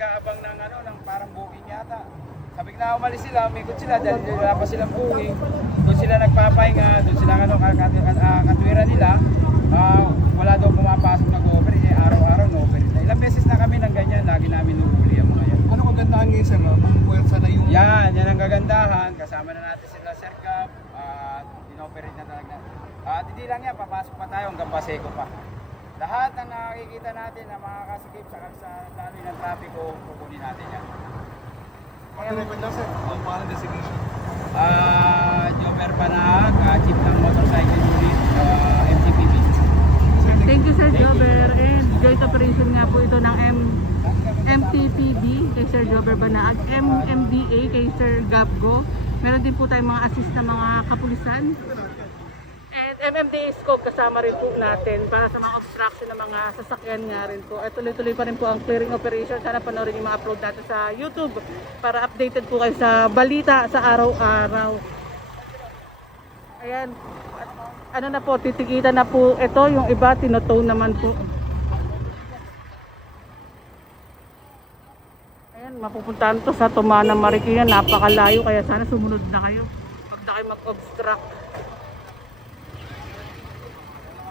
nag-aabang ng ano, ng parang booking yata. Sabi na umalis sila, umikot sila dahil wala pa silang booking. Doon sila nagpapahinga, doon sila ano, katwira nila. Wala daw pumapasok nag-operate, araw-araw no-operate. Ilang beses na kami ng ganyan, lagi namin nuhuli ang mga yan. Ano kagandahan ngayon sir? Mamuwersa na yung... Yan ang kagandahan. Kasama na natin sila Sir Gab. Inoperate na talaga. At hindi lang yan, papasok pa tayo hanggang Paseco pa. Lahat ng nakikita natin na makakasikip sa daloy ng trapiko, kukunin natin yan. Pakirecord lang sir. Ang pangalan designation. Jomer Panag, Chief ng Motorcycle Unit, MTPB. Thank you Sir Jober, and joint operation nga po ito ng MTPB kay Sir Jober Banag, MMDA kay Sir Gabgo. Meron din po tayong mga assist na mga kapulisan. And MMDA scope kasama rin po natin para sa mga obstruction ng mga sasakyan nga rin po. At tuloy-tuloy pa rin po ang clearing operation. Sana panoorin yung mga upload natin sa YouTube para updated po kayo sa balita sa araw-araw. Ayan. Ano na po, titikitan na po ito. Yung iba, tinotone naman po. Ayan, mapupuntahan to sa Tumana, Marikina. Napakalayo, kaya sana sumunod na kayo. Huwag na kayo mag-obstruct.